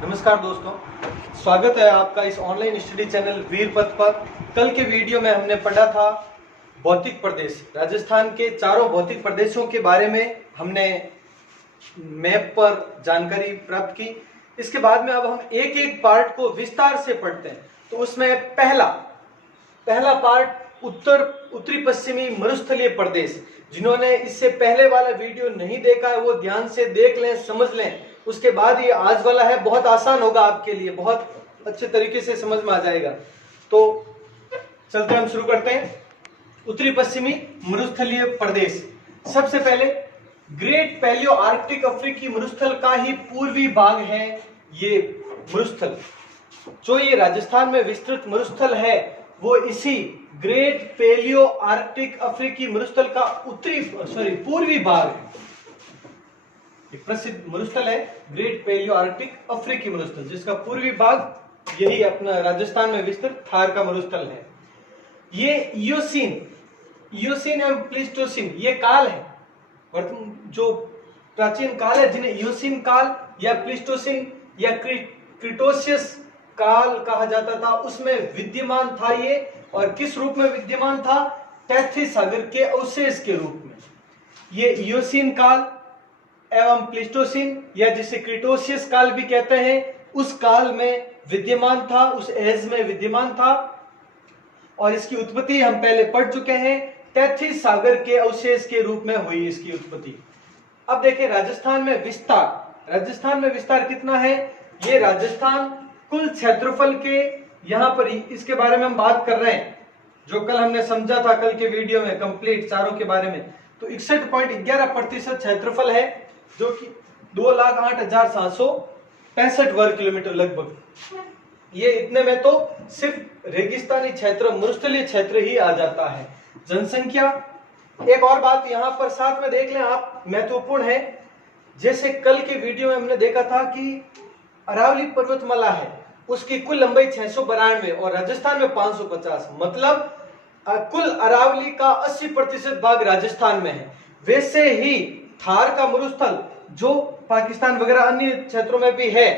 नमस्कार दोस्तों, स्वागत है आपका इस ऑनलाइन स्टडी चैनल वीर पथ पर। कल के वीडियो में हमने पढ़ा था भौतिक प्रदेश, राजस्थान के चारों भौतिक प्रदेशों के बारे में हमने मैप पर जानकारी प्राप्त की। इसके बाद में अब हम एक एक पार्ट को विस्तार से पढ़ते हैं। तो उसमें पहला पार्ट उत्तरी पश्चिमी मरुस्थलीय प्रदेश। जिन्होंने इससे पहले वाला वीडियो नहीं देखा है वो ध्यान से देख लें, समझ लें। उसके बाद ये आज वाला है, बहुत आसान होगा आपके लिए, बहुत अच्छे तरीके से समझ में आ जाएगा। तो चलते हम शुरू करते हैं। उत्तरी पश्चिमी मरुस्थलीय प्रदेश, सबसे पहले ग्रेट पैलियो आर्कटिक अफ्रीकी मरुस्थल का ही पूर्वी भाग है ये मरुस्थल। जो ये राजस्थान में विस्तृत मरुस्थल है वो इसी ग्रेट पैलियो आर्कटिक अफ्रीकी मरुस्थल का पूर्वी भाग है। एक प्रसिद्ध मरुस्थल है ग्रेट पैलियो आर्कटिक अफ्रीकी मरुस्थल, जिसका पूर्वी भाग यही अपना राजस्थान में विस्तृत थार का मरुस्थल है। ये इयोसीन एवं प्लीस्टोसीन ये काल है, जो प्राचीन काल है, जिन्हें इयोसीन काल या प्लीस्टोसीन या क्रिटोसियस काल कहा जाता था, उसमें विद्यमान था ये। और किस रूप में विद्यमान था? तैथिस सागर के अवशेष के रूप में। ये इयोसीन काल एवं प्लीस्टोसीन या जिसे क्रिटोसियस काल भी कहते हैं, उस काल में विद्यमान था, उस एज में विद्यमान था। और इसकी उत्पत्ति हम पहले पढ़ चुके हैं, तैथिस सागर के अवशेष के रूप में हुई इसकी उत्पत्ति। अब देखें राजस्थान में विस्तार कितना है। ये राजस्थान कुल क्षेत्रफल के, यहाँ पर इसके बारे में हम बात कर रहे हैं, जो कल हमने समझा था कल के वीडियो में कंप्लीट चारों के बारे में। तो 61.11% क्षेत्रफल है, जो कि 2,08,765 वर्ग किलोमीटर लगभग। ये इतने में तो सिर्फ रेगिस्तानी क्षेत्र, मरुस्थलीय क्षेत्र ही आ जाता है। जनसंख्या, एक और बात यहाँ पर साथ में देख लें आप, महत्वपूर्ण है। जैसे कल के वीडियो में हमने देखा था कि अरावली पर्वतमाला है, उसकी कुल लंबाई 692 और राजस्थान में 550, मतलब कुल अरावली का 80% भाग राजस्थान में है। वैसे ही थार का मरुस्थल जो पाकिस्तान वगैरह अन्य क्षेत्रों में भी है,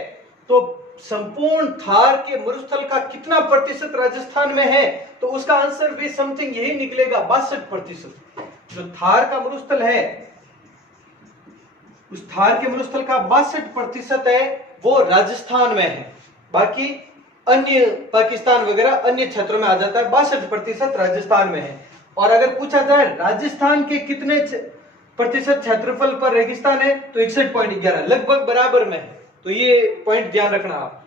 तो संपूर्ण थार के मरुस्थल का कितना प्रतिशत राजस्थान में है? तो उसका आंसर भी समथिंग यही निकलेगा, 62%। जो थार का मरुस्थल है, उस थार के मरुस्थल का 62% है वो राजस्थान में है। बाकी अन्य पाकिस्तान वगैरह अन्य क्षेत्रों में आ जाता है, 62% राजस्थान में है। और अगर पूछा जाए राजस्थान के कितने प्रतिशत क्षेत्रफल पर रेगिस्तान है, तो 61.11, लगभग बराबर में है। तो ये पॉइंट ध्यान रखना आप।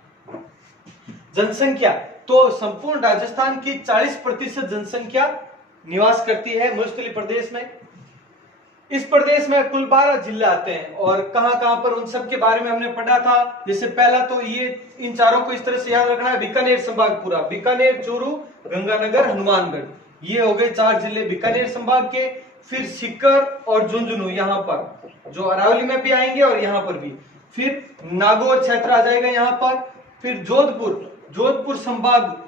जनसंख्या, तो संपूर्ण राजस्थान की 40% जनसंख्या निवास करती है मरुस्थलीय प्रदेश में। इस प्रदेश में कुल 12 जिले आते हैं, और कहां पर उन सब के बारे में हमने पढ़ा था। जैसे पहला तो ये, इन चारों को इस तरह से याद रखना है, बीकानेर संभाग पूरा, बीकानेर, चूरू, गंगानगर, हनुमानगढ़, ये हो गए 4 जिले बीकानेर संभाग के। फिर सीकर और झुंझुनू यहाँ पर, जो अरावली में भी आएंगे और यहाँ पर भी। फिर नागौर क्षेत्र आ जाएगा यहाँ पर। फिर जोधपुर संभाग,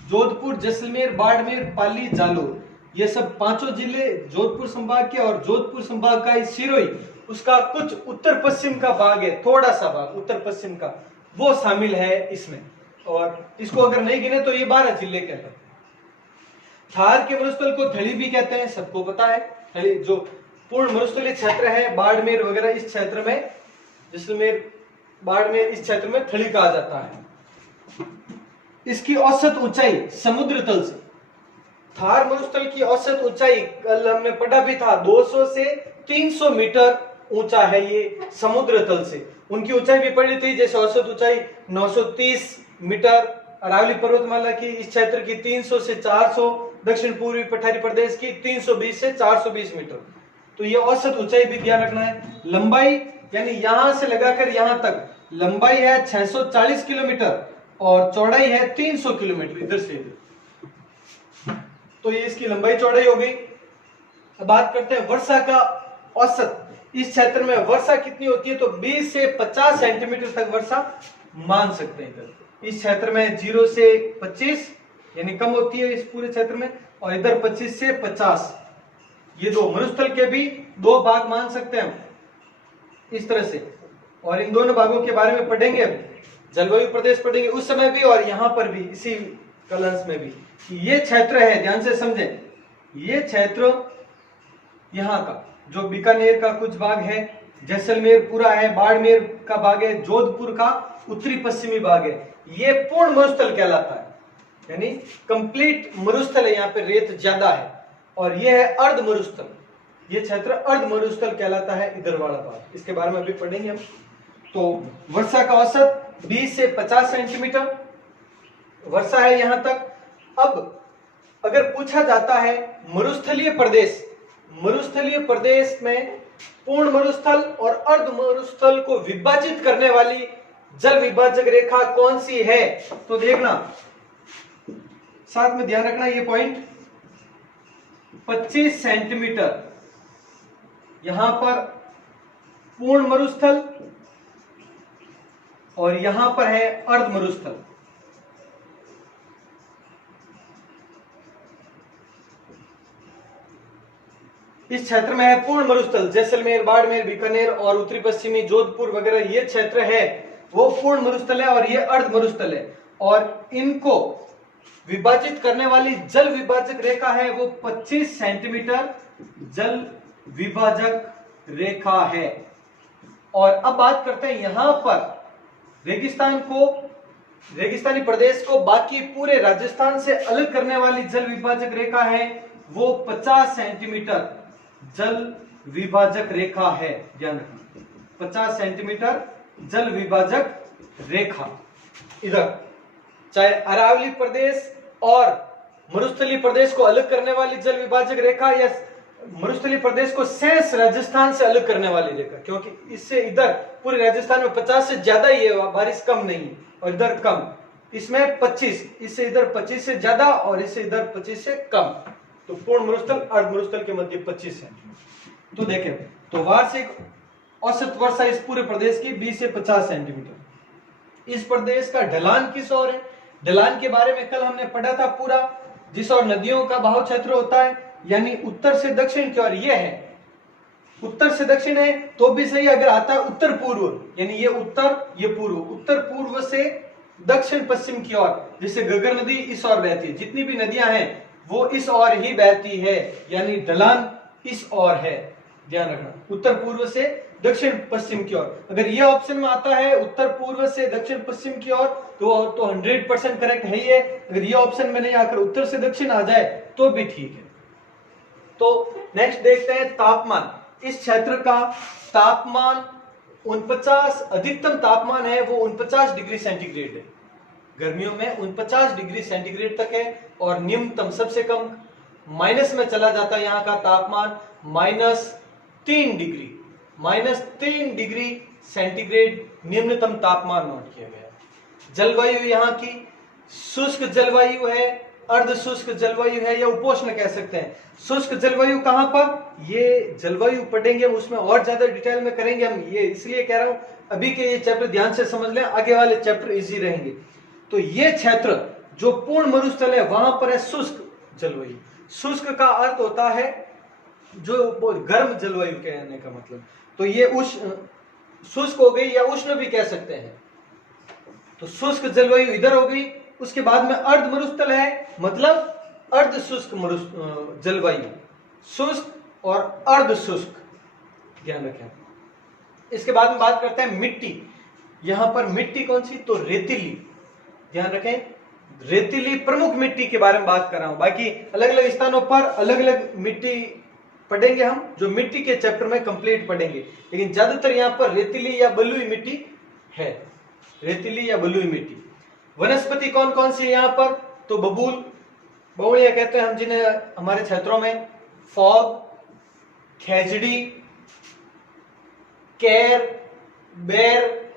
जोधपुर, जैसलमेर, बाड़मेर, पाली, जालोर, ये सब 5 जिले जोधपुर संभाग के। और जोधपुर संभाग का सिरोही, उसका कुछ उत्तर पश्चिम का भाग है, थोड़ा सा भाग उत्तर पश्चिम का, वो शामिल है इसमें। और इसको अगर नहीं गिने तो ये 12 जिले कहते हैं। थार के मरुस्थल को थली भी कहते हैं, सबको पता है। थली जो पूर्ण मरुस्थलीय क्षेत्र है, बाड़मेर वगैरह इस क्षेत्र में, जैसलमेर, बाड़मेर इस क्षेत्र में थली कहा जाता है। इसकी औसत ऊंचाई समुद्र तल से, थार मरुस्थल की औसत ऊंचाई कल हमने पढ़ा भी था, 200 से 300 मीटर ऊंचा है ये समुद्र तल से। उनकी ऊंचाई भी पढ़ी थी, जैसे औसत ऊंचाई 930 मीटर अरावली पर्वतमाला की, इस क्षेत्र की 300 से 400, दक्षिण पूर्वी पठारी प्रदेश की 320 से 420 मीटर। तो ये औसत ऊंचाई भी ध्यान रखना है। लंबाई, यानी यहां से लगाकर यहां तक लंबाई है 640 किलोमीटर और चौड़ाई है 300 किलोमीटर, इधर से इधर। तो ये इसकी लंबाई चौड़ाई हो गई। अब बात करते हैं वर्षा का औसत। इस क्षेत्र में वर्षा कितनी होती है? तो 20 से 50 सेंटीमीटर तक वर्षा मान सकते हैं। इधर इस क्षेत्र में 0 से 25 यानी कम होती है इस पूरे क्षेत्र में, और इधर 25 से 50। ये दो मरुस्थल के भी 2 भाग मान सकते हैं हम इस तरह से। और इन दोनों भागों के बारे में पढ़ेंगे अब। जलवायु प्रदेश पढ़ेंगे उस समय भी और यहाँ पर भी इसी कलंस में भी। ये क्षेत्र है, ध्यान से समझें, ये क्षेत्र यहाँ का जो बीकानेर का कुछ भाग है, जैसलमेर पूरा है, बाड़मेर का भाग है, जोधपुर का उत्तरी पश्चिमी भाग है, ये पूर्ण मरुस्थल कहलाता है, यानी कंप्लीट मरुस्थल है, यहाँ पे रेत ज्यादा है। और ये है अर्ध मरुस्थल, ये क्षेत्र अर्ध मरुस्थल कहलाता है, इधर वाला भाग, इसके बारे में अभी पढ़ेंगे हम। तो वर्षा का औसत 20 से 50 सेंटीमीटर वर्षा है यहाँ तक। अब अगर पूछा जाता है मरुस्थलीय प्रदेश, मरुस्थलीय प्रदेश में पूर्ण मरुस्थल और अर्ध मरुस्थल को विभाजित करने वाली जल विभाजक रेखा कौन सी है, तो देखना, साथ में ध्यान रखना ये पॉइंट, 25 सेंटीमीटर यहां पर पूर्ण मरुस्थल और यहां पर है अर्ध मरुस्थल। इस क्षेत्र में है पूर्ण मरुस्थल, जैसलमेर, बाड़मेर, बीकानेर और उत्तरी पश्चिमी जोधपुर वगैरह ये क्षेत्र है वो पूर्ण मरुस्थल है और ये अर्ध मरुस्थल है। और इनको विभाजित करने वाली जल विभाजक रेखा है वो 25 सेंटीमीटर जल विभाजक रेखा है। और अब बात करते हैं यहां पर रेगिस्तान को, रेगिस्तानी प्रदेश को बाकी पूरे राजस्थान से अलग करने वाली जल विभाजक रेखा है वो 50 सेंटीमीटर जल विभाजक रेखा है, ध्यान रखना, 50 सेंटीमीटर जल विभाजक रेखा। इधर चाहे अरावली प्रदेश और मरुस्थलीय प्रदेश को अलग करने वाली जल विभाजक रेखा या मरुस्थलीय प्रदेश को शेष राजस्थान से अलग करने वाली रेखा, क्योंकि इससे इधर पूरे राजस्थान में 50 से ज्यादा ही है, बारिश कम नहीं, और इधर कम, इसमें 25, इससे इधर 25 से ज्यादा और इससे इधर 25 से कम, तो पूर्ण मरुस्थल अर्ध मरुस्थल के मध्य 25 सेंटीमीटर। तो देखें, तो वार्षिक औसत वर्षा इस पूरे प्रदेश की 20 से 50 सेंटीमीटर। इस प्रदेश का ढलान किस ओर है, ढलान के बारे में कल हमने पढ़ा था पूरा, जिस ओर नदियों का बहाव क्षेत्र होता है, यानी उत्तर से दक्षिण की ओर, ये है उत्तर से दक्षिण है तो भी सही, अगर आता है उत्तर पूर्व, यानी ये उत्तर ये पूर्व, उत्तर पूर्व से दक्षिण पश्चिम की ओर, जैसे घग्गर नदी इस ओर बहती है, जितनी भी नदियां हैं वो इस ओर ही बहती है, यानी ढलान इस ओर है, ध्यान रखना, उत्तर पूर्व से दक्षिण पश्चिम की ओर। अगर ये ऑप्शन में आता है उत्तर पूर्व से दक्षिण पश्चिम की ओर तो 100% करेक्ट है ही है। अगर ये ऑप्शन में नहीं आकर उत्तर से दक्षिण आ जाए तो भी ठीक है। तो नेक्स्ट देखते हैं तापमान। इस क्षेत्र का तापमान 49, अधिकतम तापमान है वो 49 डिग्री सेंटीग्रेड है, गर्मियों में 49 डिग्री सेंटीग्रेड तक है, और न्यूनतम सबसे कम माइनस में चला जाता है यहाँ का तापमान -3 डिग्री सेंटीग्रेड निम्नतम तापमान नोट किया गया। जलवायु यहाँ की शुष्क जलवायु है, अर्ध शुष्क जलवायु है या उपोष्ण कह सकते हैं। शुष्क जलवायु कहां पर, ये जलवायु पढ़ेंगे उसमें और ज्यादा डिटेल में करेंगे हम, ये इसलिए कह रहा हूं अभी के ये चैप्टर ध्यान से समझ लें, आगे वाले चैप्टर इजी रहेंगे। तो ये क्षेत्र जो पूर्ण मरुस्थल है वहां पर है शुष्क जलवायु। शुष्क का अर्थ होता है जो गर्म जलवायु कहने का मतलब, तो ये शुष्क हो गई या उष्ण भी कह सकते हैं। तो शुष्क जलवायु इधर हो गई, उसके बाद में अर्ध मरुस्थल है, मतलब अर्ध शुष्क जलवायु, शुष्क और अर्ध शुष्क, ध्यान रखें। इसके बाद में बात करते हैं मिट्टी। यहां पर मिट्टी कौन सी, तो रेतीली, ध्यान रखें, रेतीली प्रमुख मिट्टी के बारे में बात कर रहा हूं। बाकी अलग अलग स्थानों पर अलग अलग मिट्टी पढ़ेंगे हम, जो मिट्टी के चैप्टर में कंप्लीट पढ़ेंगे, लेकिन ज्यादातर यहाँ पर रेतीली या बलुई मिट्टी है, रेतीली या बलुई मिट्टी। वनस्पति कौन कौन सी है यहाँ पर, तो बबूल, बबूलिया कहते हैं हम जिन्हें हमारे क्षेत्रों में, फॉग, खेजड़ी, केर, बेर,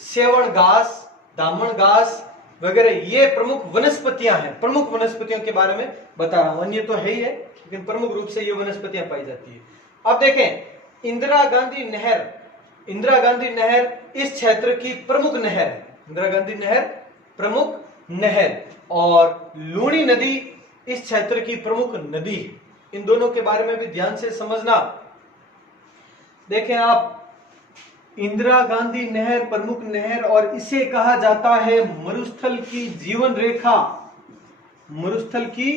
सेवण घास, दामन घास वगैरह, ये प्रमुख वनस्पतियां हैं। प्रमुख वनस्पतियों के बारे में बता रहा हूं, अन्य तो है ही है लेकिन प्रमुख रूप से ये वनस्पतियां पाई जाती है। अब देखें, इंदिरा गांधी नहर, इंदिरा गांधी नहर इस क्षेत्र की प्रमुख नहर है, इंदिरा गांधी नहर प्रमुख नहर, और लूणी नदी इस क्षेत्र की प्रमुख नदी है। इन दोनों के बारे में भी ध्यान से समझना। देखें आप, इंदिरा गांधी नहर प्रमुख नहर और इसे कहा जाता है मरुस्थल की जीवन रेखा। मरुस्थल की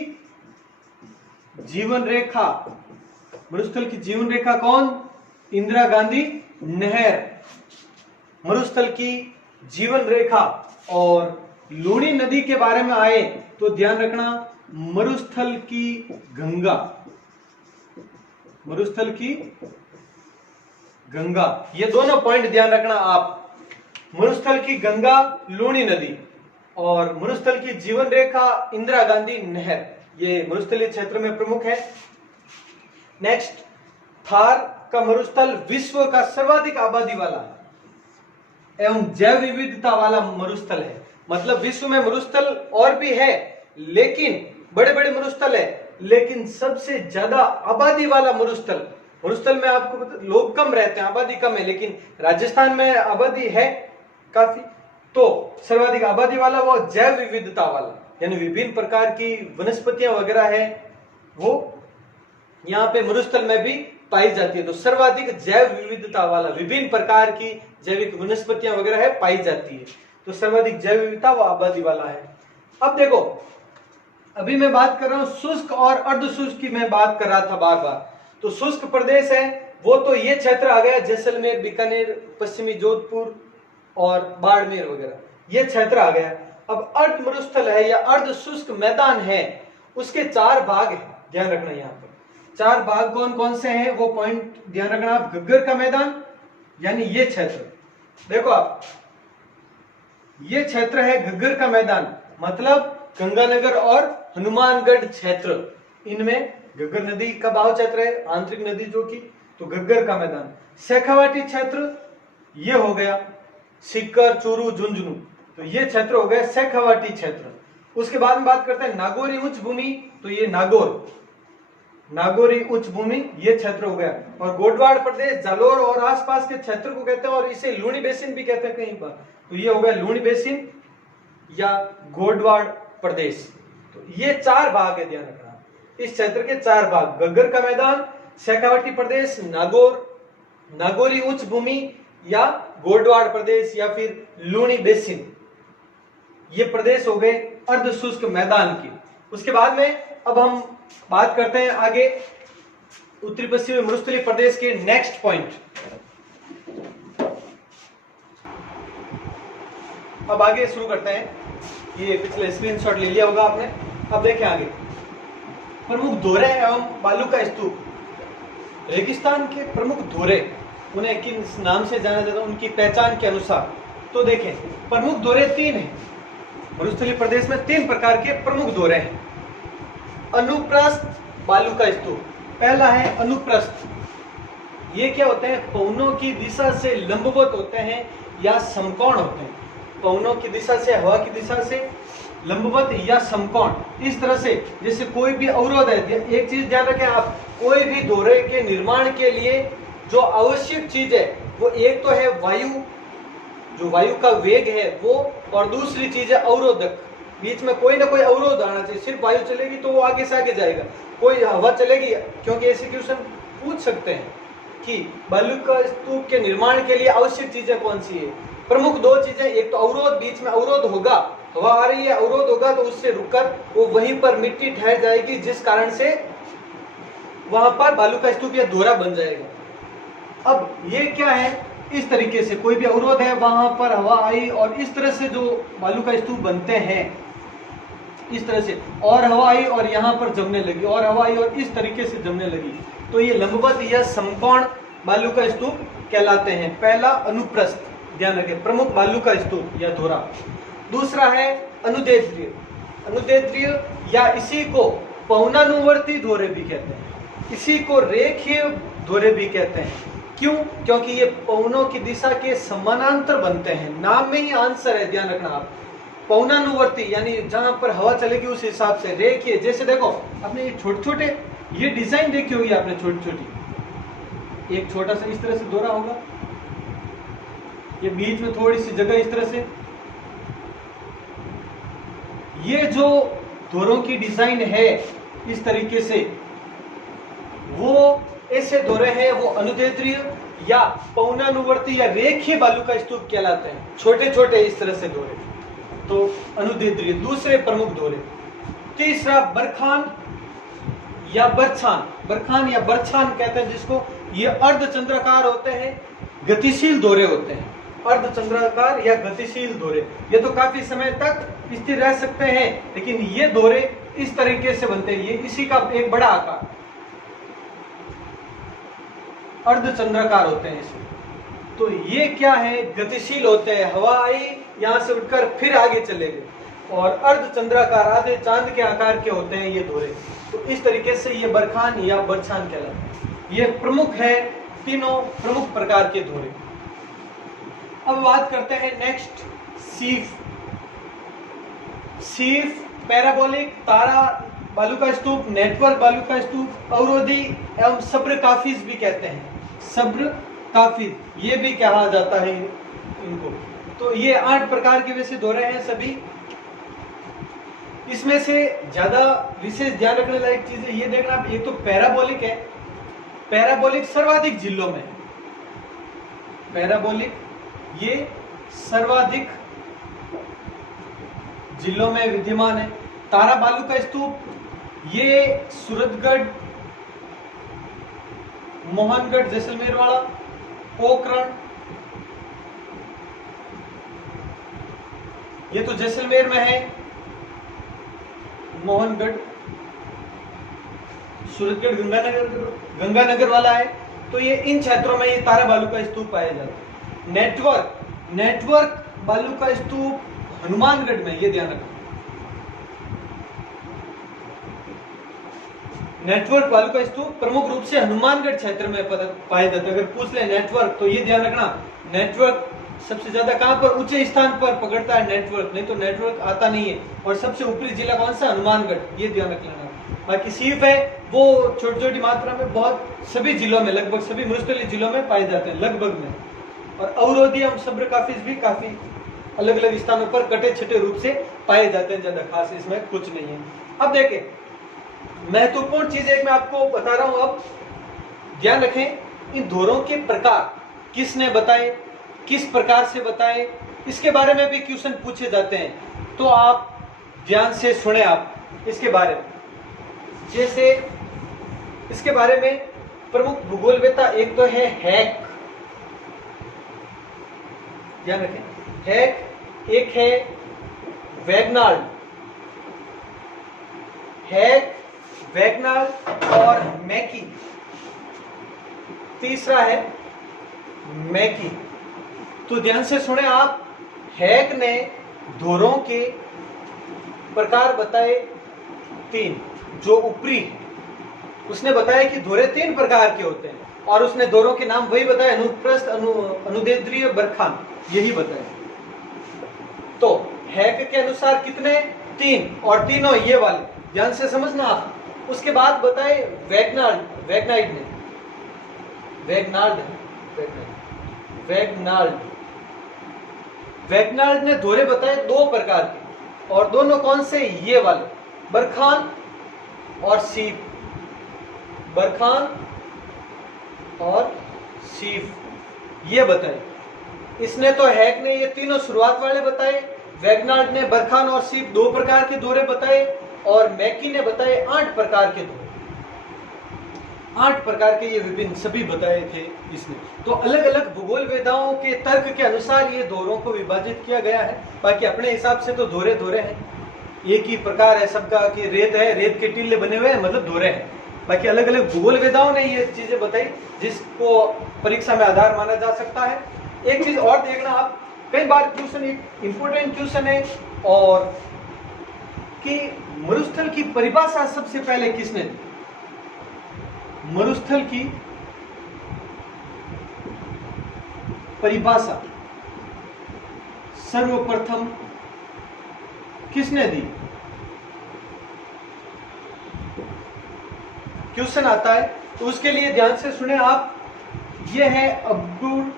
जीवन रेखा, मरुस्थल की जीवन रेखा कौन? इंदिरा गांधी नहर, मरुस्थल की जीवन रेखा। और लूणी नदी के बारे में आए तो ध्यान रखना मरुस्थल की गंगा, मरुस्थल की गंगा, ये दोनों पॉइंट ध्यान रखना आप। मरुस्थल की गंगा लूणी नदी और मरुस्थल की जीवन रेखा इंदिरा गांधी नहर, ये मरुस्थलीय क्षेत्र में प्रमुख है। नेक्स्ट, थार का मरुस्थल विश्व का सर्वाधिक आबादी वाला एवं जैव विविधता वाला मरुस्थल है। मतलब विश्व में मरुस्थल और भी है, लेकिन बड़े बड़े मरुस्थल है, लेकिन सबसे ज्यादा आबादी वाला मरुस्थल, मरुस्थल में आपको लोग कम रहते हैं, आबादी कम है, लेकिन राजस्थान में आबादी है काफी, तो सर्वाधिक आबादी वाला वो जैव विविधता वाला, यानी विभिन्न प्रकार की वनस्पतियां वगैरह है वो यहाँ पे मरुस्थल में भी पाई जाती है। तो सर्वाधिक जैव विविधता वाला, विभिन्न प्रकार की जैविक वनस्पतियां वगैरह है पाई जाती है, तो सर्वाधिक जैव विविधता व आबादी वाला है। अब देखो, अभी मैं बात कर रहा हूं शुष्क और अर्ध शुष्क की, मैं बात कर रहा था बार बार। तो शुष्क प्रदेश है वो तो ये क्षेत्र आ गया, जैसलमेर, बीकानेर, पश्चिमी जोधपुर और बाड़मेर वगैरह, ये क्षेत्र आ गया। अब अर्ध मरुस्थल है या अर्ध शुष्क मैदान है, उसके 4 भाग है, ध्यान रखना। यहाँ पर 4 भाग कौन कौन से हैं वो पॉइंट ध्यान रखना आप। घग्गर का मैदान यानी ये क्षेत्र, देखो आप, ये क्षेत्र है घग्गर का मैदान, मतलब गंगानगर और हनुमानगढ़ क्षेत्र, इनमें घग्गर नदी का बहाव क्षेत्र है, आंतरिक नदी जो की, तो घग्गर का मैदान। शेखावाटी क्षेत्र ये हो गया, सीकर, चूरू, झुंझुनू, तो ये क्षेत्र हो गया शेखावाटी क्षेत्र। उसके बाद में बात करते हैं नागौरी उच्च भूमि, तो ये नागौरी उच्च भूमि ये क्षेत्र हो गया। और गोडवाड़ प्रदेश जालोर और आसपास के क्षेत्र को कहते हैं, और इसे लूणी बेसिन भी कहते हैं कहीं पर, तो ये हो गया लूणी बेसिन या गोडवाड़ प्रदेश। तो ये 4 भाग है, ध्यान रखना इस क्षेत्र के 4 भाग, घग्गर का मैदान, शेखावाटी प्रदेश, नागौरी उच्च भूमि या गोडवाड़ प्रदेश या फिर लूणी बेसिन, ये प्रदेश हो गए अर्ध शुष्क मैदान की। उसके बाद में अब हम बात करते हैं आगे उत्तरी पश्चिमी मरुस्थलीय प्रदेश के नेक्स्ट पॉइंट। अब आगे शुरू करते हैं, ये पिछले स्क्रीनशॉट ले लिया होगा आपने। अब देखें आगे, प्रमुख धोरे एवं बालू का स्तूप। रेगिस्तान के प्रमुख धोरे, उन्हें किन नाम से जाना जाता है उनकी पहचान के अनुसार। तो देखें, प्रमुख धोरे 3 हैं मरुस्थलीय प्रदेश में, 3 प्रकार के प्रमुख धोरे हैं। अनुप्रस्थ बालू का स्तूप, पहला है अनुप्रस्थ, ये क्या होते हैं? पवनों की दिशा से लंबवत होते हैं या समकोण होते हैं। पवनों की दिशा से, हवा की दिशा से लंबवत या समकोण, इस तरह से जैसे कोई भी अवरोध है। एक चीज ध्यान रखें आप, कोई भी धोरे के निर्माण के लिए जो आवश्यक चीज है वो एक तो है वायु, जो वायु का वेग है वो, और दूसरी चीज है अवरोधक। बीच में कोई ना कोई अवरोध आना चाहिए, सिर्फ वायु चलेगी तो वो आगे से आगे जाएगा, कोई हवा चलेगी, क्योंकि ऐसे क्वेश्चन पूछ सकते हैं कि बालू का स्तूप के निर्माण के लिए आवश्यक चीजें कौन सी है। प्रमुख 2 चीजें, एक तो अवरोध, बीच में अवरोध होगा, हवा आ रही है, अवरोध होगा तो उससे रुककर वो वहीं पर मिट्टी ठहर जाएगी, जिस कारण से वहां पर बालू का स्तूप या धोरा बन जाएगा। अब ये क्या है, इस तरीके से कोई भी अवरोध है, वहां पर हवा आई और इस तरह से जो बालू का स्तूप बनते हैं, इस तरह से, और हवा आई और यहाँ पर जमने लगी, और हवा आई और इस तरीके से जमने लगी, तो ये लंबवत या समकोण बालू का स्तूप कहलाते हैं। पहला अनुप्रस्थ, ध्यान रखें, प्रमुख बालू का स्तूप या धोरा। दूसरा है अनुदैर्ध्य, अनुदैर्ध्य या इसी को पवनानुवर्ती धोरे भी कहते हैं, इसी को रेखीय धोरे भी कहते हैं। क्यों? क्योंकि ये पवनों की दिशा के समानांतर बनते हैं, नाम में ही आंसर है, ध्यान रखना आप। पवनानुवर्ती यानी जहां पर हवा चलेगी उस हिसाब से। रेखीय, जैसे देखो आपने ये छोटे छोटे ये डिजाइन देखी होगी आपने, छोटी छोटी, एक छोटा सा इस तरह से धोरा होगा, ये बीच में थोड़ी सी जगह इस तरह से, ये जो धोरों की डिजाइन है इस तरीके से, वो ऐसे धोरे हैं, वो अनुदैर्ध्य या पौनानुवर्ती या रेखीय बालू का स्तूप कहलाते हैं। छोटे छोटे इस तरह से दोहरे, तो अनुदैर्ध्य दूसरे प्रमुख दोहरे। तीसरा बरखान या बरछान, बरखान या बरछान कहते हैं जिसको, ये अर्धचंद्राकार होते हैं, गतिशील दोहरे होते हैं। अर्धचंद्राकार या गतिशील दोहरे, ये तो काफी समय तक स्थिर रह सकते हैं, लेकिन ये दोहरे इस तरीके से बनते हैं, ये इसी का एक बड़ा आकार, अर्धचंद्राकार होते हैं इसमें। तो ये क्या है, गतिशील होते हैं, हवा आई यहां से उठकर फिर आगे चले गए, और अर्धचंद्राकार आधे चांद के आकार के होते हैं ये दोहरे। तो इस तरीके से ये बरखान या बरछान कहलाते हैं। ये प्रमुख है, तीनों प्रमुख प्रकार के दोहरे। अब बात करते हैं नेक्स्ट, सीफ। सीफ पैराबोलिक, तारा बालू का स्तूप, नेटवर्क बालू का स्तूप, अवरोधी एवं सब्र काफिज भी कहते हैं। सब्र काफिज ये भी कहा जाता है इनको। तो ये 8 प्रकार के वैसे दोहरे हैं सभी। इसमें से ज्यादा विशेष ध्यान रखने लायक चीज है, ये देखना, एक तो पैराबोलिक है, पैराबोलिक सर्वाधिक जिलों में, पैराबोलिक ये सर्वाधिक जिलों में विद्यमान है। तारा बालू का स्तूप ये सूरतगढ़, मोहनगढ़ जैसलमेर वाला, पोखरण, ये तो जैसलमेर में है, मोहनगढ़, सूरतगढ़ गंगानगर वाला है। तो ये इन क्षेत्रों में ये तारा बालू का स्तूप पाया जाता है। नेटवर्क, नेटवर्क बालू का स्तूप हनुमानगढ़ में, ये ध्यान रखना, नेटवर्क बालू का स्तूप प्रमुख रूप से हनुमानगढ़ क्षेत्र में पाए जाते हैं। अगर पूछ ले नेटवर्क तो ये ध्यान रखना, नेटवर्क सबसे ज्यादा कहां पर, ऊंचे स्थान पर पकड़ता है नेटवर्क, नहीं तो नेटवर्क आता नहीं है। और सबसे ऊपरी जिला कौन सा, हनुमानगढ़, ये ध्यान रख लेना। बाकी सीफ है वो छोटी छोटी मात्रा में बहुत सभी जिलों में, लगभग सभी मरुस्थलीय जिलों में पाए जाते हैं, लगभग में। और अवरोधी एवं सब्र काफिज भी काफी अलग अलग स्थानों पर कटे छटे रूप से पाए जाते हैं, ज्यादा खास इसमें कुछ नहीं है। अब देखें, महत्वपूर्ण चीज एक मैं आपको बता रहा हूं, अब ध्यान रखें, इन दोहरों के प्रकार किसने बताए, किस प्रकार से बताए, इसके बारे में भी क्वेश्चन पूछे जाते हैं। तो आप ध्यान से सुने आप इसके बारे में। जैसे इसके बारे में प्रमुख भूगोलवेत्ता एक तो है हैक, ध्यान रखें, हैक, एक है वैगनार्ड, हैक, वैगनार्ड और मैकी, तीसरा है मैकी। तो ध्यान से सुने आप, हैक ने दोहरों के प्रकार बताए 3, जो ऊपरी, उसने बताया कि दोहरे 3 प्रकार के होते हैं, और उसने दोहरों के नाम वही बताए, अनुप्रस्थ, अनुदैर्ध्य, बरखान, यही बताया। तो हैक के अनुसार कितने, 3, और तीनों ये वाले, ध्यान से समझना आप। उसके बाद बताए वैगनार्ड, वैगनाइड ने, वैगनार्ड, वैगनार्ड, वैगनार्ड ने दोहरे बताए 2 प्रकार के, और दोनों कौन से, ये वाले, बरखान और सीफ, बरखान और सीफ, ये बताए। इसने तो हैक ने ये तीनों शुरुआत वाले बताए, वैगनार्ड ने बरखान और सीफ 2 प्रकार के दोहरे बताए, और मैकी ने बताए 8 प्रकार के दोहरे, 8 प्रकार के ये विभिन्न सभी बताए थे इसने। तो अलग अलग भूगोल वेदाओं के तर्क के अनुसार ये दोहरों को विभाजित किया गया है। बाकी अपने हिसाब से तो दोहरे दोहरे हैं, एक ही प्रकार है सबका, कि रेत है, रेत के टीले बने हुए हैं, मतलब दोहरे हैं। बाकी अलग अलग भूगोल वेदाओं ने ये चीजें बताई जिसको परीक्षा में आधार माना जा सकता है। एक चीज और देखना आप, कई बार क्वेश्चन, एक इंपोर्टेंट क्वेश्चन है, और कि मरुस्थल की परिभाषा सबसे पहले किसने दी, मरुस्थल की परिभाषा सर्वप्रथम किसने दी, क्वेश्चन आता है। तो उसके लिए ध्यान से सुने आप, यह है अब्दुल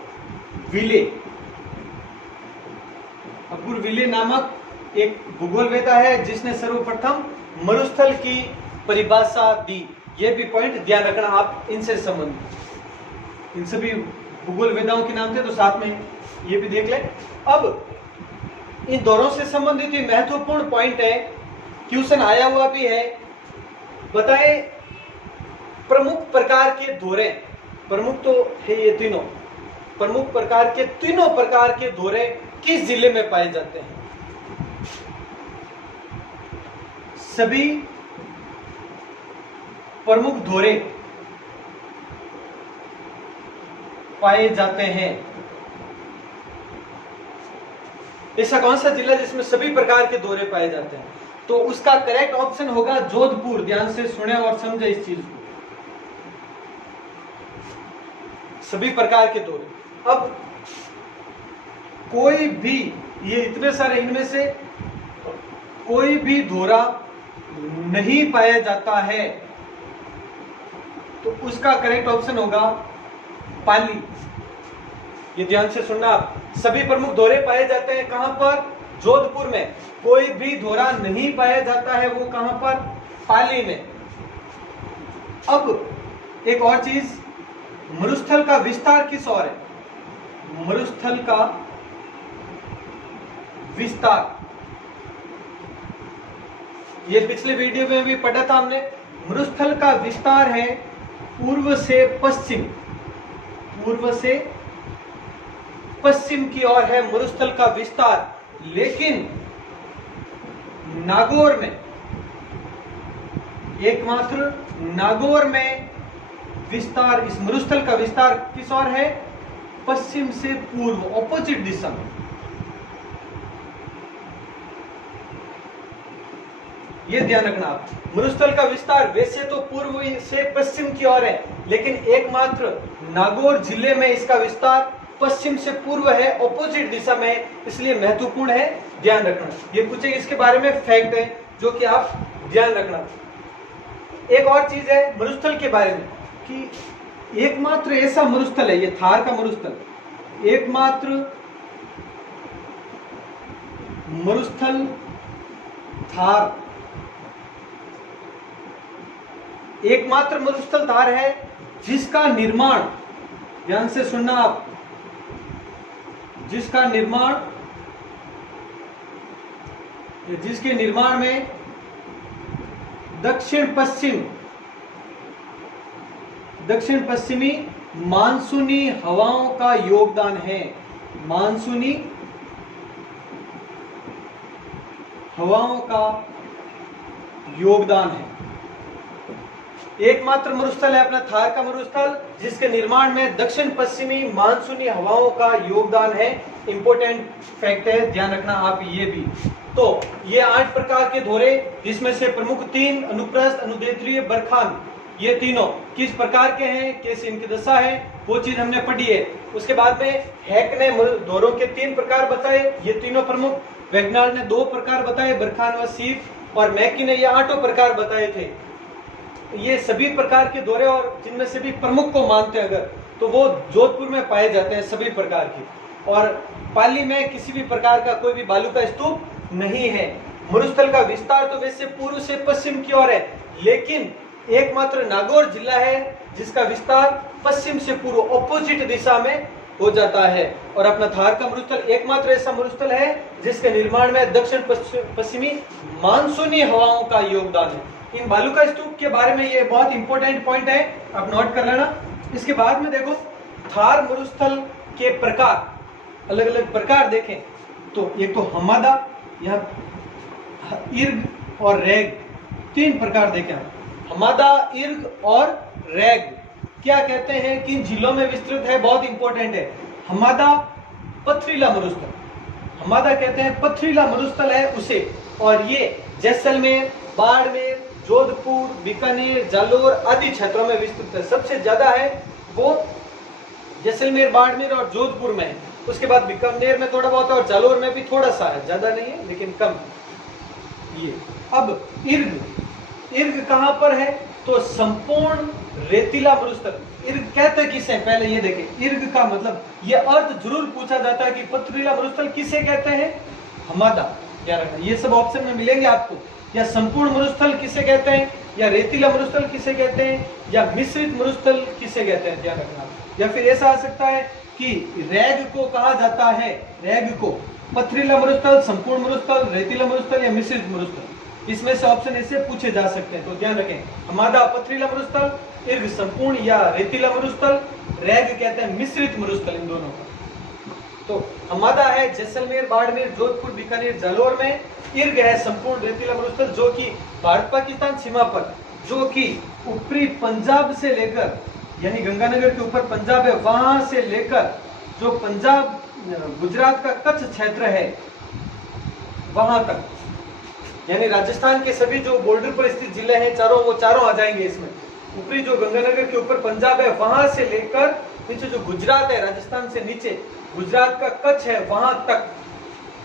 विले, अब्दुल विले नामक एक भूगोलवेत्ता है जिसने सर्वप्रथम मरुस्थल की परिभाषा दी। यह भी पॉइंट ध्यान रखना आप, इनसे संबंधित, इन सभी भूगोल वेदाओं के नाम थे, तो साथ में ये भी देख ले। अब इन दौरों से संबंधित ही महत्वपूर्ण पॉइंट है, क्वेश्चन आया हुआ भी है। बताएं प्रमुख प्रकार के दौरे, प्रमुख तो है ये तीनों, प्रमुख प्रकार के तीनों प्रकार के दौरे किस जिले में पाए जाते हैं? सभी प्रमुख दौरे पाए जाते हैं। ऐसा कौन सा जिला जिसमें सभी प्रकार के दौरे पाए जाते हैं? तो उसका करेक्ट ऑप्शन होगा जोधपुर। ध्यान से सुने और समझे इस चीज को, सभी प्रकार के दौरे। अब कोई भी, ये इतने सारे, इनमें से कोई भी दौरा नहीं पाया जाता है तो उसका करेक्ट ऑप्शन होगा पाली। ये ध्यान से सुनना आप, सभी प्रमुख दौरे पाए जाते हैं कहां पर? जोधपुर में। कोई भी दौरा नहीं पाया जाता है वो कहां पर? पाली में। अब एक और चीज, मरुस्थल का विस्तार किस ओर है? मरुस्थल का विस्तार, ये पिछले वीडियो में भी पढ़ा था हमने। मरुस्थल का विस्तार है पूर्व से पश्चिम, पूर्व से पश्चिम की ओर है मरुस्थल का विस्तार। लेकिन नागौर में, एकमात्र नागौर में विस्तार, इस मरुस्थल का विस्तार किस ओर है? पश्चिम से पूर्व, ऑपोजिट दिशा में। ये ध्यान रखना आप, मरुस्थल का विस्तार वैसे तो पूर्व से पश्चिम की ओर है, लेकिन एकमात्र नागौर जिले में इसका विस्तार पश्चिम से पूर्व है, ऑपोजिट दिशा में, इसलिए महत्वपूर्ण है, ध्यान रखना। ये पूछे इसके बारे में फैक्ट है जो कि आप ध्यान रखना। एक और चीज है मरुस्थल के बारे में कि एकमात्र ऐसा मरुस्थल है, ये थार का मरुस्थल, एकमात्र मरुस्थल थार, एकमात्र मरुस्थल थार है जिसका निर्माण, ध्यान से सुनना आप, जिसका निर्माण, जिसके निर्माण में दक्षिण पश्चिमी मानसूनी हवाओं का योगदान है। मानसूनी हवाओं का योगदान है। एकमात्र मरुस्थल है अपना थार का मरुस्थल जिसके निर्माण में दक्षिण पश्चिमी मानसूनी हवाओं का योगदान है। इंपॉर्टेंट फैक्ट है, ध्यान रखना आप ये भी। तो ये 8 प्रकार के दौरे, जिसमें से प्रमुख 3 अनुप्रस्थ, अनुदैर्ध्य, बरखान, ये तीनों किस प्रकार के हैं, कैसे इनकी दशा है, वो चीज हमने पढ़ी है। उसके बाद में हैक ने दौरों के 3 प्रकार बताए, ये तीनों प्रमुख। वेगनार ने 2 प्रकार बताए, बरखान व शीत, और मैकी ने ये 8 प्रकार बताए थे। ये सभी प्रकार के दौरे, और जिनमें से भी प्रमुख को मानते हैं अगर, तो वो जोधपुर में पाए जाते हैं सभी प्रकार के। और पाली में किसी भी प्रकार का कोई भी बालू का स्तूप नहीं है। मरुस्थल का विस्तार तो वैसे पूर्व से पश्चिम की ओर है, लेकिन एकमात्र नागौर जिला है जिसका विस्तार पश्चिम से पूर्व, ऑपोजिट दिशा में हो जाता है। और अपना थार का मरुस्थल एकमात्र ऐसा मरुस्थल है जिसके निर्माण में दक्षिण पश्चिमी मानसूनी हवाओं का योगदान है। इन बालू का स्तूप के बारे में ये बहुत इंपॉर्टेंट पॉइंट है, आप नोट कर लेना। इसके बाद में देखो थार मरुस्थल के प्रकार, अलग अलग प्रकार देखें तो एक तो हमादा, यहाँ इर्ग और रेग, 3 प्रकार देखें। हमादा, इर्ग और रेग क्या कहते हैं, किन जिलों में विस्तृत है, बहुत इंपॉर्टेंट है। हमादा पथरीला मरुस्थल, हमादा कहते हैं पथरीला मरुस्थल है उसे, और ये जैसलमेर, बाड़मेर, जोधपुर, बीकानेर, जालोर आदि क्षेत्रों में विस्तृत है। सबसे ज्यादा है वो जैसलमेर, बाड़मेर और जोधपुर में है। उसके बाद बीकानेर में थोड़ा बहुत है और जालोर में भी थोड़ा सा है, ज्यादा नहीं है लेकिन कम है ये। अब इर्ग कहां पर है, तो संपूर्ण रेतीला मरुस्थल। इर्ग कहते किसे, पहले ये देखें, इर्ग का मतलब ये अर्थ जरूर पूछा जाता है कि पथरीला मरुस्थल किसे कहते हैं, हमादा, ध्यान रखना। ये सब ऑप्शन में मिलेंगे आपको, या संपूर्ण मरुस्थल किसे कहते हैं, या रेतीला मरुस्थल किसे कहते हैं, या मिश्रित मरुस्थल किसे कहते हैं, ध्यान रखना। या फिर ऐसा आ सकता है कि रैग को कहा जाता है, रैग को पथरीला मरुस्थल, संपूर्ण मरुस्थल, रेतीला मरुस्थल या मिश्रित मरुस्थल। इसमें से ऑप्शन ऐसे पूछे जा सकते हैं, तो ध्यान रखें। हमादा पथरीला मरुस्थल, इर्ग संपूर्ण या रेतीला मरुस्थल, रैग कहते हैं मिश्रित मरुस्थल इन दोनों का। तो हमादा है जैसलमेर, बाड़मेर, जोधपुर, बीकानेर, जालौर में। इर्ग है संपूर्ण रेतीला मरुस्थल जो कि भारत पाकिस्तान सीमा पर, जो कि ऊपरी पंजाब से लेकर, यानी गंगानगर के ऊपर पंजाब है, वहां से लेकर जो पंजाब गुजरात का कच्छ क्षेत्र है वहां तक, यानी राजस्थान के सभी जो बॉर्डर पर स्थित जिले हैं चारों, वो चारों आ जाएंगे इसमें। ऊपरी जो गंगानगर के ऊपर पंजाब है वहां से लेकर नीचे जो गुजरात है, राजस्थान से नीचे गुजरात का कच्छ है वहां तक,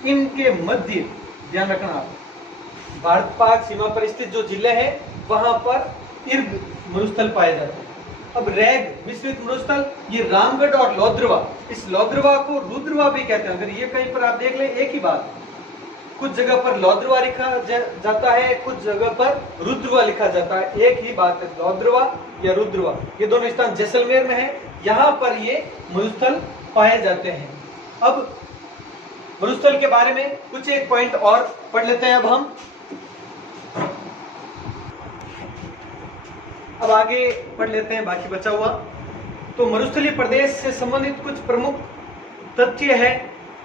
इनके मध्य ध्यान रखना आप, भारत पाक सीमा पर स्थित जो जिले हैं वहां पर इर्ग मरुस्थल पाए जाते हैं। अब रैग मिश्रित मरुस्थल, ये रामगढ़ और लोद्रवा, इस लोद्रवा को रुद्रवा भी कहते हैं। अगर ये कहीं पर आप देख लें एक ही बात, कुछ जगह पर लोद्रवा लिखा जाता है, कुछ जगह पर रुद्रवा लिखा जाता है, एक ही बात है, लोद्रवा या रुद्रवा। ये दोनों स्थान जैसलमेर में है, यहाँ पर ये मरुस्थल पाए जाते हैं। अब मरुस्थल के बारे में कुछ एक पॉइंट और पढ़ लेते हैं। अब आगे पढ़ लेते हैं बाकी बचा हुआ। तो मरुस्थलीय प्रदेश से संबंधित कुछ प्रमुख तथ्य है,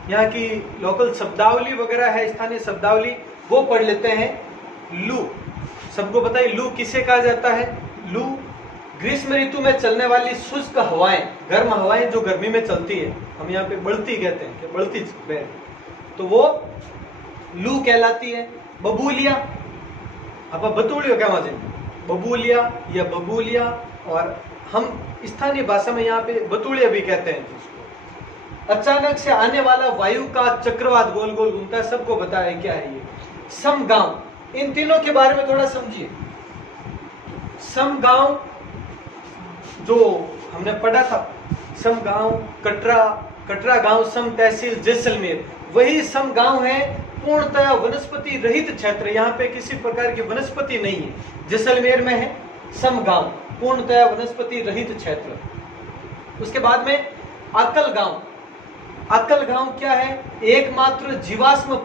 यहाँ की लोकल शब्दावली वगैरह है, स्थानीय शब्दावली, वो पढ़ लेते हैं। लू, सबको पता है लू किसे कहा जाता है? लू ग्रीष्म ऋतु में चलने वाली शुष्क हवाएं, गर्म हवाएं जो गर्मी में चलती है, हम यहाँ पे बढ़ती कहते हैं कि बढ़ती बहर, तो वो लू कहलाती है। बबूलिया, अब बतूलियो क्या मजे, बबूलिया या बबूलिया, और हम स्थानीय भाषा में यहाँ पे बतूलिया भी कहते हैं जिसको। अचानक से आने वाला वायु का चक्रवात गोल गोल घूमता है, सबको पता है क्या है ये। समगांव, इन तीनों के बारे में थोड़ा समझिए। समगांव जो हमने पढ़ा था, समगांव कटरा गांव सम तहसील जैसलमेर, वही समगांव है। पूर्णतः वनस्पति रहित क्षेत्र, यहाँ पे किसी प्रकार की वनस्पति नहीं है, जैसलमेर में है समगांव, पूर्णतः वनस्पति रहित क्षेत्र। उसके बाद में आकल गांव, आकल गांव क्या है? एकमात्र जीवाश्म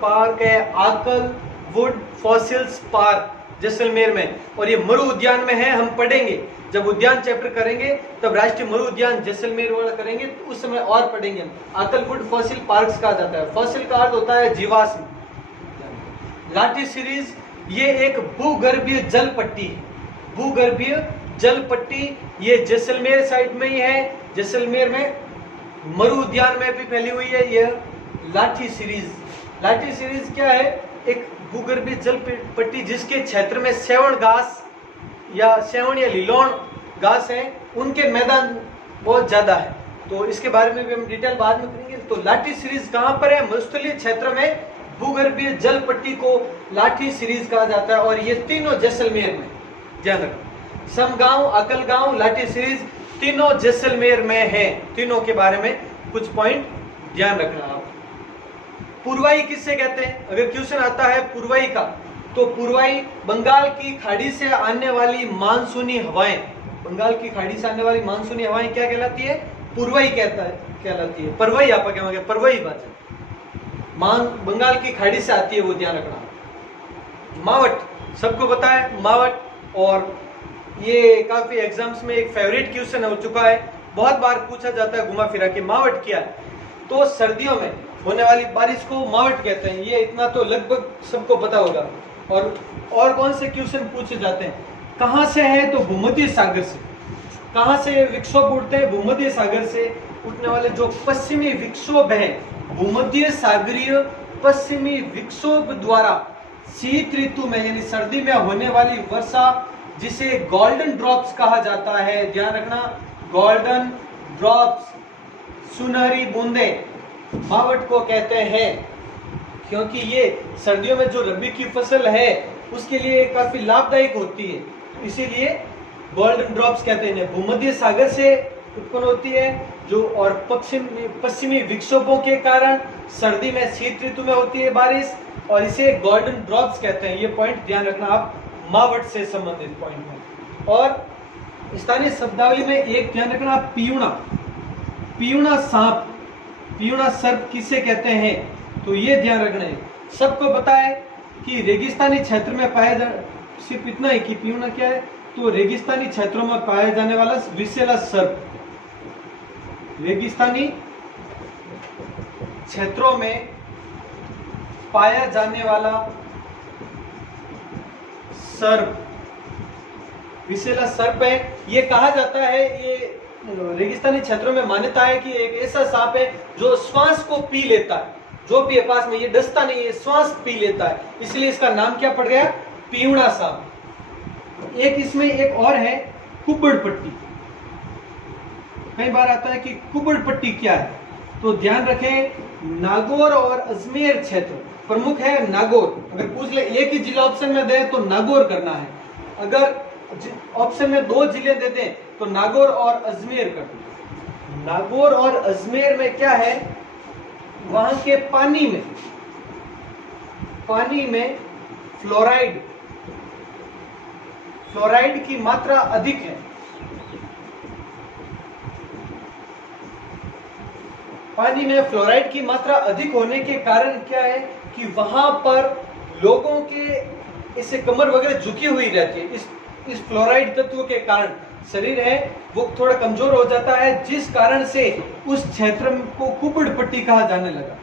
पार्क है आकल वुड फॉसिल्स पार्क जैसलमेर में, और ये मरु उद्यान में है। हम पढ़ेंगे जब उद्यान चैप्टर करेंगे तब राष्ट्रीय मरु उद्यान जैसलमेर वाला करेंगे, तो उस समय और पढ़ेंगे हम। आकल वुड फॉसिल पार्क्स कहा जाता है, फॉसिल का अर्थ होता है जीवाश्म। लाठी सीरीज, ये एक भूगर्भीय जल पट्टी है, भूगर्भीय जल पट्टी, ये जैसलमेर साइड में ही है। जैसलमेर में मरु उद्यान में भी फैली हुई है यह लाठी सीरीज। लाठी सीरीज क्या है? एक भूगर्भीय जल पट्टी जिसके क्षेत्र में सेवण या लिलोण घास है, उनके मैदान बहुत ज्यादा है। तो इसके बारे में भी हम डिटेल बाद में करेंगे। तो लाठी सीरीज कहाँ पर है? मरुस्थलीय क्षेत्र में भूगर्भीय जल पट्टी को लाठी सीरीज कहा जाता है, और ये तीनों जैसलमेर में, ध्यान रखना, समगांव, अकल गांव, लाठी सीरीज, तीनों जैसलमेर में है। तीनों के बारे में कुछ पॉइंट ध्यान रखना आप। पूर्वाई किससे कहते हैं? अगर क्वेश्चन आता है पूर्वाई का, तो पूर्वाई बंगाल की खाड़ी से आने वाली मानसूनी हवाएं, बंगाल की खाड़ी से आने वाली मानसूनी हवाएं क्या कहलाती है? पूर्वाई कहलाती है। परवई आप क्या मांगे? परवई बात है, बंगाल की खाड़ी से आती है, वो ध्यान रखना। मावट, सबको पता है मावट, और ये काफी एग्जाम्स में एक फेवरेट क्वेश्चन हो चुका है, बहुत बार पूछा जाता है घुमा फिरा कि मावट क्या है। तो सर्दियों में होने वाली बारिश को मावट कहते हैं, ये इतना तो लगभग सबको पता होगा। और कौन से क्वेश्चन पूछे जाते हैं? कहां से है? तो भूमध्य सागर से। कहां से विक्षोभ उठते हैं? भूमध्य सागर से उठने वाले जो पश्चिमी विक्षोभ है, भूमध्य सागरीय पश्चिमी विक्षोभ द्वारा शीत ऋतु में यानी सर्दी में होने वाली वर्षा, जिसे गोल्डन ड्रॉप्स कहा जाता है, ध्यान रखना, गोल्डन ड्रॉप्स, सुनहरी बूंदे, मावट को कहते हैं। क्योंकि ये सर्दियों में जो रबी की फसल है उसके लिए काफी लाभदायक होती है, इसीलिए गोल्डन ड्रॉप्स कहते हैं। भूमध्य सागर से उत्पन्न होती है जो, और पश्चिमी विक्षोभों के कारण सर्दी में शीत ऋतु में होती है बारिश, और इसे गोल्डन ड्रॉप्स कहते हैं। ये पॉइंट ध्यान रखना आप, मावट से संबंधित पॉइंट है। और स्थानीय शब्दावली में एक ध्यान रखना, पियूणा, पियूणा सांप, पियूणा सर्प किसे कहते हैं, तो ये ध्यान रखना है। सबको पता है कि रेगिस्तानी क्षेत्र में पाया जा, सिर्फ इतना है कि पियूणा क्या है, तो रेगिस्तानी क्षेत्रों में पाया जाने वाला विषैला सर्प, रेगिस्तानी क्षेत्रों में पाया जाने वाला सर्प विषैला सर्प है। ये कहा जाता है, ये रेगिस्तानी क्षेत्रों में मान्यता है कि एक ऐसा सांप है जो श्वास को पी लेता है, जो भी है पास में, ये डसता नहीं है, श्वास पी लेता है, इसलिए इसका नाम क्या पड़ गया, पियूणा सांप। एक इसमें एक और है, कुबड़ पट्टी। कई बार आता है कि कुबड़ पट्टी क्या है, तो ध्यान रखें, नागौर और अजमेर क्षेत्र प्रमुख है। नागौर अगर पूछ ले, एक ही जिला ऑप्शन में दे तो नागौर करना है, अगर ऑप्शन में 2 जिले दे दें तो नागौर और अजमेर कर दो। नागौर और अजमेर में क्या है, वहां के पानी में फ्लोराइड की मात्रा अधिक है। पानी में फ्लोराइड की मात्रा अधिक होने के कारण क्या है कि वहां पर लोगों के इसे कमर वगैरह झुकी हुई रहती है। इस फ्लोराइड तत्व के कारण शरीर है वो थोड़ा कमजोर हो जाता है, जिस कारण से उस क्षेत्र को कुबड़ पट्टी कहा जाने लगा।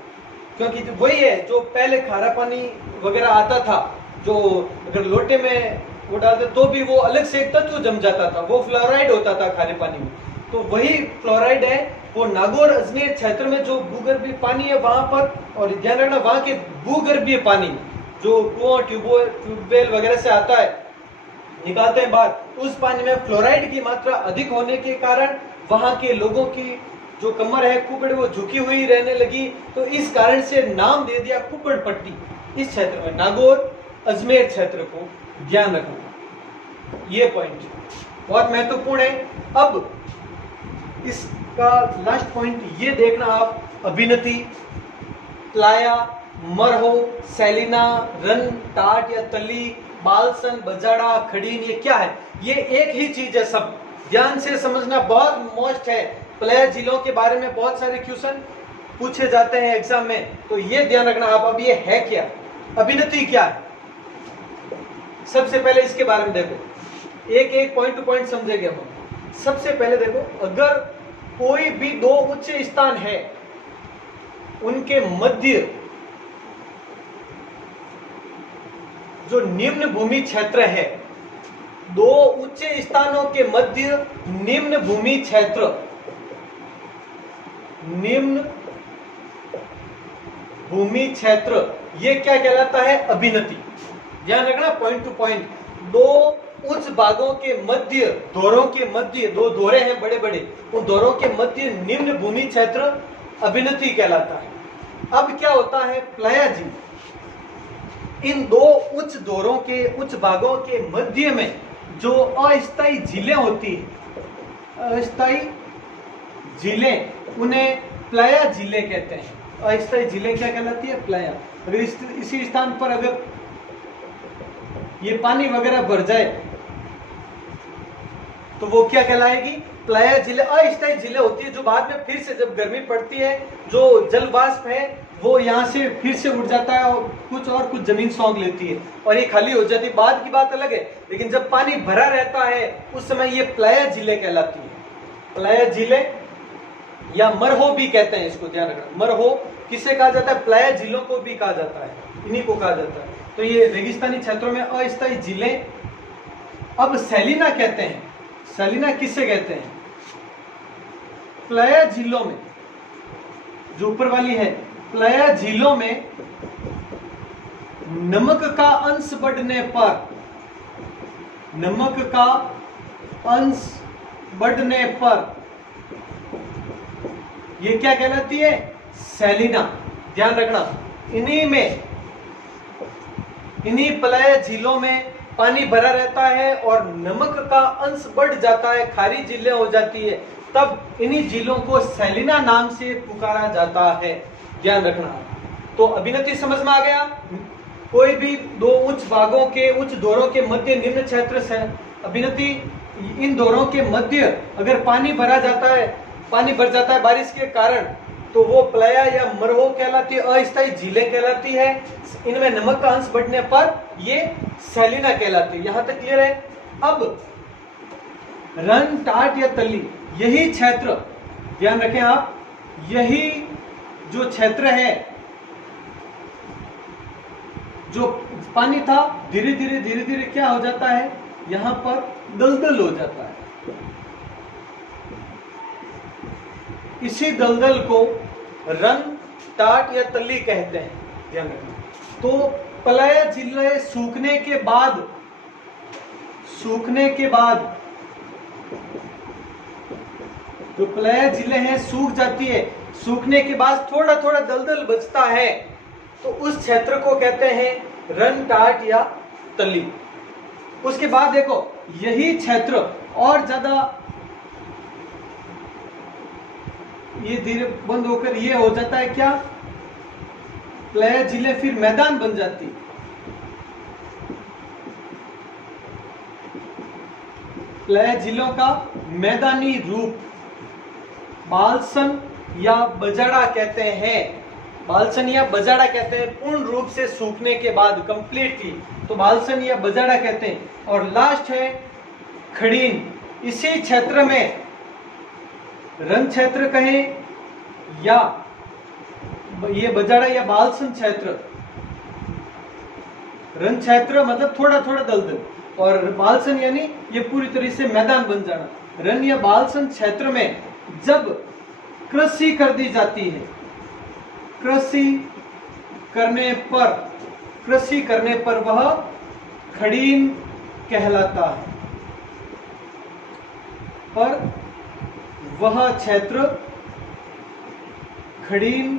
क्योंकि वही है जो पहले खारा पानी वगैरह आता था, जो अगर लोटे में वो डालते तो भी वो अलग से एक तत्व जम जाता था, वो फ्लोराइड होता था खारे पानी में। तो वही फ्लोराइड है वो नागौर अजमेर क्षेत्र में जो भूगर्भीय पानी है वहां पर, और ध्यान रखना वहां के भूगर्भीय पानी जो कुआं ट्यूबवेल वगैरह से आता है, निकालते हैं बाहर, उस पानी में फ्लोराइड की मात्रा अधिक होने के कारण वहां के लोगों की जो कमर है कुबड़ वो झुकी हुई रहने लगी, तो इस कारण से नाम दे दिया कुबड़ पट्टी इस क्षेत्र में, नागौर अजमेर क्षेत्र को ध्यान रखना। ये पॉइंट बहुत महत्वपूर्ण है। अब इसका लास्ट पॉइंट ये देखना आप, अभिनति, प्लाया, मरहो, सैलिना, रन, टाट या तली, बालसन, बजाड़ा, खड़ीन, ये क्या है, ये एक ही चीज है, सब ध्यान से समझना, बहुत मोस्ट है। प्लाया जिलों के बारे में बहुत सारे क्वेश्चन पूछे जाते हैं एग्जाम में, तो ये ध्यान रखना आप। अब ये है क्या, अभिनति क्या है, सबसे पहले इसके बारे में देखो, एक एक पॉइंट टू पॉइंट समझेंगे हम। सबसे पहले देखो, अगर कोई भी 2 उच्च स्थान है, उनके मध्य जो निम्न भूमि क्षेत्र है, 2 उच्च स्थानों के मध्य निम्न भूमि क्षेत्र, निम्न भूमि क्षेत्र, ये क्या कहलाता है, अभिनति। ध्यान रखना पॉइंट टू पॉइंट, 2 उच्च भागों के मध्य, दोरों के मध्य, 2 दोरे हैं बड़े बड़े, उन दोरों के मध्य निम्न भूमि क्षेत्र अभिनति कहलाता है। अब क्या होता है, प्लाया जी, इन 2 उच्च दोरों के उच्च भागों के मध्य में जो अस्थायी झीलें होती है, अस्थायी झीलें, उन्हें प्लाया झीलें कहते हैं। अस्थायी झीलें क्या कहलाती है, प्लाया। अगर इसी स्थान पर अगर ये पानी वगैरह भर जाए तो वो क्या कहलाएगी, प्लाया झीलें। अस्थायी झीलें होती है जो बाद में फिर से जब गर्मी पड़ती है, जो जल वाष्प है वो यहाँ से फिर से उड़ जाता है और कुछ जमीन सौंग लेती है और ये खाली हो जाती है, बाद की बात अलग है। लेकिन जब पानी भरा रहता है उस समय ये प्लाया झीलें कहलाती है। प्लाया झीलें या मरहो भी कहते हैं, इसको ध्यान रखना। मरहो किसे कहा जाता है, प्लाया झीलों को भी कहा जाता है, इन्हीं को कहा जाता है। तो ये रेगिस्तानी क्षेत्रों में अस्थायी झीलें। अब सैलिना कहते हैं, सैलिना किससे कहते हैं, प्लाया झीलों में, जो ऊपर वाली है, प्लाया झीलों में नमक का अंश बढ़ने पर, नमक का अंश बढ़ने पर ये क्या कहलाती है, सैलिना। ध्यान रखना, इन्हीं प्लाया झीलों में पानी भरा रहता है और नमक का अंश बढ़ जाता है, खारी झीलें हो जाती है, तब इन्हीं झीलों को सैलिना नाम से पुकारा जाता है। ध्यान रखना। तो अभिनति समझ में आ गया, कोई भी 2 उच्च भागों के उच्च दोरों के मध्य निम्न क्षेत्र से अभिनति, इन दोनों के मध्य अगर पानी भर जाता है बारिश के कारण, तो वो प्लया या मरहो कहलाती है, अस्थायी झीलें कहलाती है। इनमें नमक का अंश बढ़ने पर ये सैलिना कहलाती है। यहां तक क्लियर है। अब रन, टाट या तली, यही क्षेत्र, ध्यान रखें आप, यही जो क्षेत्र है, जो पानी था धीरे धीरे क्या हो जाता है, यहां पर दलदल हो जाता है। इसी दलदल को रन, टाट या तली कहते हैं, ध्यान रखना। तो प्लय झीलें सूखने के बाद जो प्लय झीलें हैं सूख जाती है, सूखने के बाद थोड़ा थोड़ा दलदल बचता है, तो उस क्षेत्र को कहते हैं रन, टाट या तली। उसके बाद देखो यही क्षेत्र और ज्यादा ये धीरे बंद होकर ये हो जाता है क्या, प्लय झीलें फिर मैदान बन जाती, प्लय झीलों का मैदानी रूप बालसन या बजाड़ा कहते हैं। बालसन या बजाड़ा कहते हैं पूर्ण रूप से सूखने के बाद, कंप्लीटली, तो बालसन या बजाड़ा कहते हैं। और लास्ट है खड़ीन। इसी क्षेत्र में रन क्षेत्र कहें या ये बजाड़ा या बालसन क्षेत्र, रन क्षेत्र मतलब थोड़ा थोड़ा दलदल, और बालसन यानी ये पूरी तरह से मैदान बन जाना। रन या बालसन क्षेत्र में जब कृषि कर दी जाती है, कृषि करने पर वह खड़ीन कहलाता है, पर वह क्षेत्र खड़ीन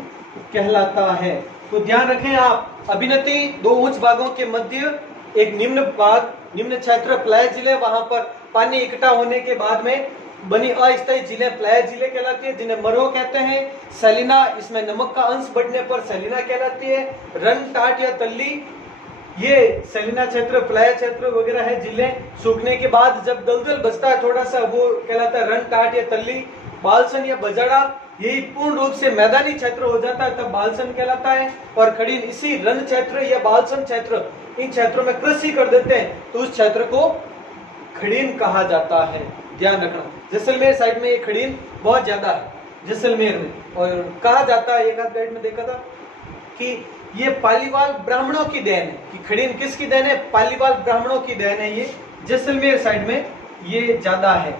कहलाता है। तो ध्यान रखें आप, अभिनति दो उच्च भागों के मध्य एक निम्न भाग, निम्न क्षेत्र प्लय झीलें, वहां पर पानी इकट्ठा होने के बाद में बनी अस्थायी झीलें प्लय झीलें कहलाती है, जिन्हें मरहो कहते हैं। सैलिना, इसमें नमक का अंश बढ़ने पर सैलिना कहलाती है। रन, टाट या तल्ली, ये सैलिना क्षेत्र, प्लय क्षेत्र वगैरह है। झीलें सूखने के बाद जब दलदल बचता है थोड़ा सा, वो कहलाता है रन, टाट या तल्ली। बालसन या बजाड़ा, यही पूर्ण रूप से मैदानी क्षेत्र हो जाता है तब बालसन कहलाता है। और खड़ीन, इसी रन क्षेत्र या बालसन क्षेत्र, इन क्षेत्रों में कृषि कर देते हैं तो उस क्षेत्र को खड़ीन कहा जाता है। ध्यान रखना, जैसलमेर साइड में ये खड़ीन बहुत ज्यादा है, जैसलमेर में। और कहा जाता है, एक आध गाइड में देखा था कि ये पालीवाल ब्राह्मणों की देन है। कि खड़ीन किसकी देन है? पालीवाल ब्राह्मणों की देन है। ये जैसलमेर साइड में ये ज्यादा है,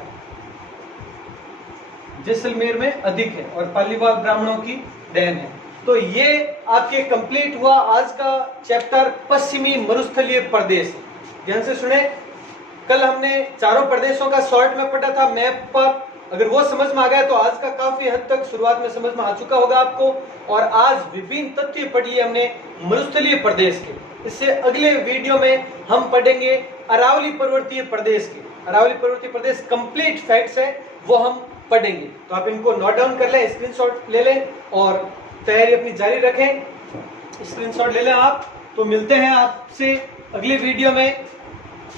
जैसलमेर में अधिक है, और पालीवाल ब्राह्मणों की देन है। तो ये आपके कंप्लीट हुआ आज का चैप्टर पश्चिमी मरुस्थलीय प्रदेश। ध्यान से सुने, कल हमने चारों प्रदेशों का शॉर्ट में पढ़ा था मैप पर। अगर वो समझ में आ गया तो आज का काफी हद तक शुरुआत में समझ में आ चुका होगा आपको। और आज विभिन्न तथ्य पढ़िए हमने मरुस्थलीय प्रदेश के। इससे अगले वीडियो में हम पढ़ेंगे अरावली पर्वतीय प्रदेश के। अरावली पर्वतीय प्रदेश कंप्लीट फैक्ट्स है, वो हम पढ़ेंगे। तो आप इनको नोट डाउन कर लें, स्क्रीनशॉट ले लें और तैयारी अपनी जारी रखें। स्क्रीनशॉट ले लें आप। तो मिलते हैं आपसे अगले वीडियो में।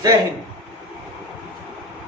जय हिंद।